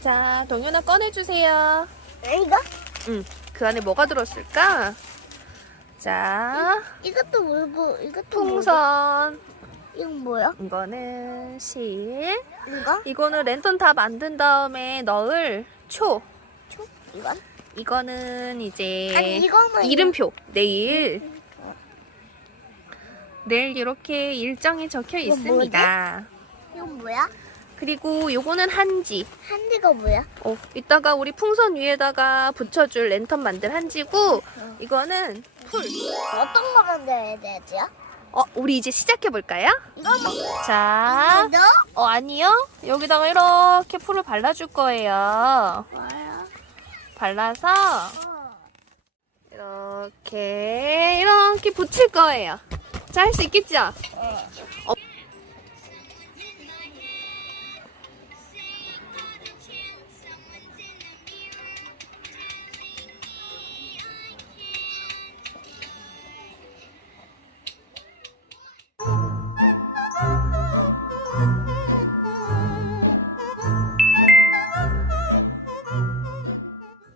자, 동현아 꺼내주세요. 이거? 응, 그 안에 뭐가 들었을까? 자, 이것도 물고 이것도 풍선. 이건 뭐야? 이거는 실. 이거? 이거는 랜턴 다 만든 다음에 넣을 초. 초? 이건? 이거는 이제 아니 이거만 이름표. 내일. 내일 이렇게 일정이 적혀 이건 있습니다. 이건 뭐야? 그리고 요거는 한지. 한지가 뭐야? 어, 이따가 우리 풍선 위에다가 붙여줄 랜턴 만들 한지고, 이거는 풀. 어떤 거 만들어야 되지? 어, 우리 이제 시작해 볼까요? 이거 뭐? 자, 이거? 어 아니요. 여기다가 이렇게 풀을 발라줄 거예요. 뭐야? 발라서 어. 이렇게 이렇게 붙일 거예요. 자, 할수 있겠죠? 어.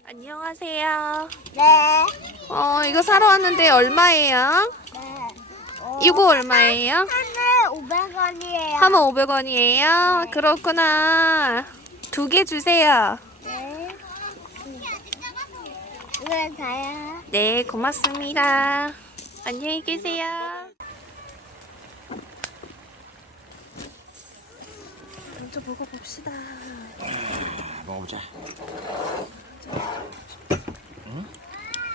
안녕하세요. 네. 어, 이거 사러 왔는데 얼마예요? 네. 어. 이거 얼마예요? 하나에 500원이에요. 하면 500원이에요? 그렇구나. 두 개 주세요. 네. 이거 다야. 네, 고맙습니다. 안녕히 계세요. 먼저 먹어봅시다. 먹어보자.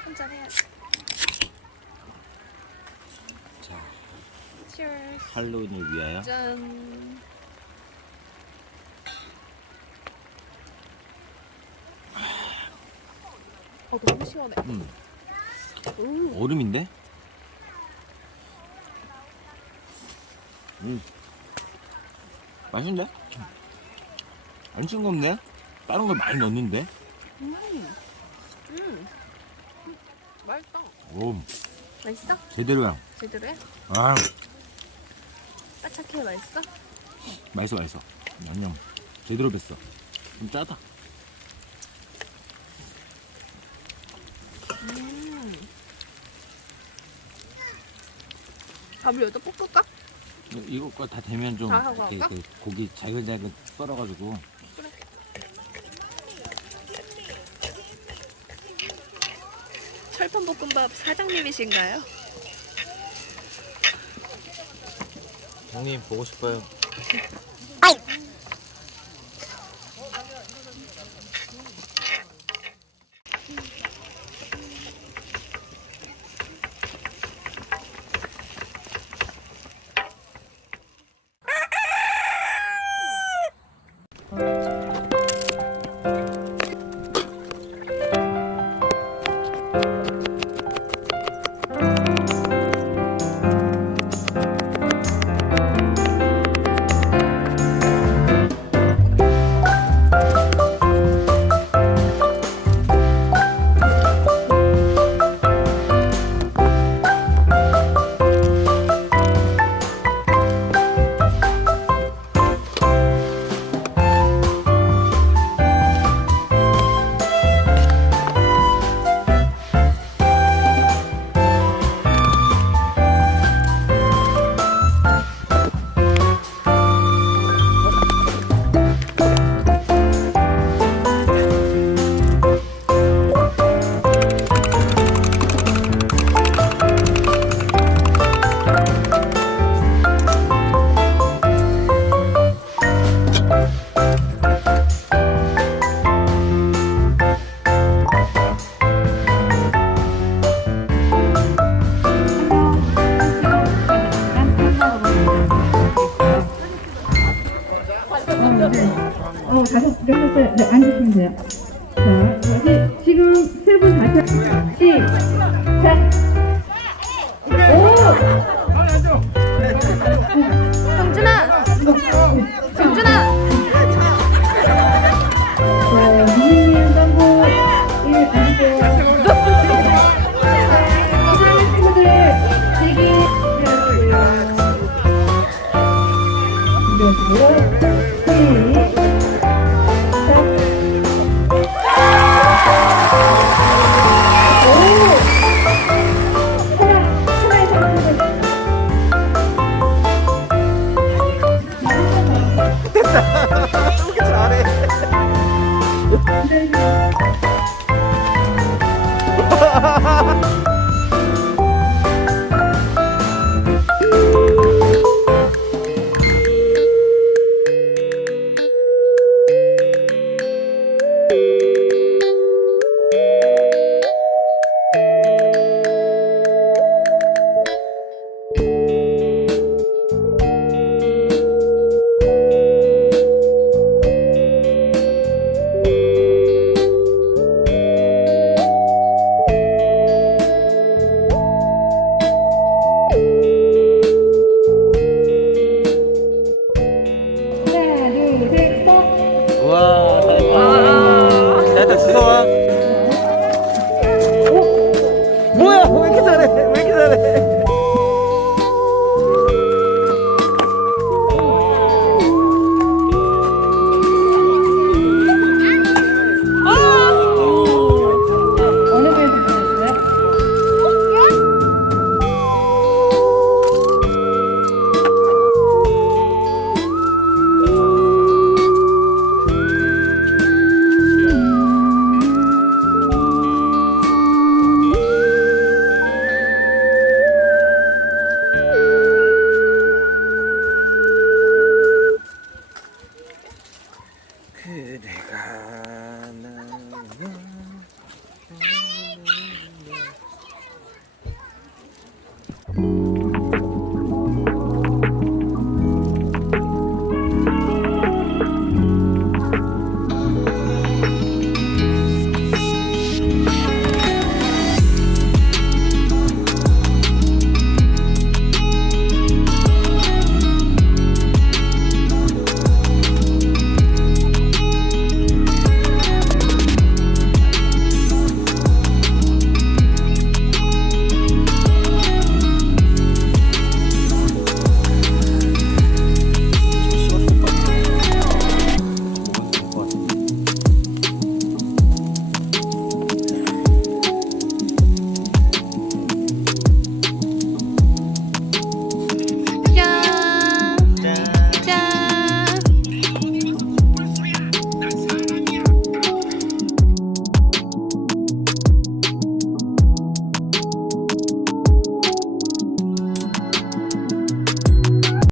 한잔 해야지. 자, Cheers. 할로윈을 위하여. 짠. 어, 너무 시원해. 음, 오. 얼음인데? 음, 맛있는데? 안 싱겁네? 다른 걸 많이 넣었는데? 음. 음. 맛있다. 오, 맛있어? 제대로야. 제대로 해? 아, 까착해 맛있어? 맛있어, 맛있어. 양념 제대로 뱄어. 좀 짜다. 음. 밥을 여기다 볶을까? 이것과 다 되면 좀 다 하고 이렇게 할까? 그 고기 잘근잘근 썰어가지고 철판 볶음밥 사장님이신가요? 형님 보고 싶어요. 하시 면돼 와. 나한테 무서워. 어? 뭐야? 왜 이렇게 잘해? 왜 이렇게 잘해?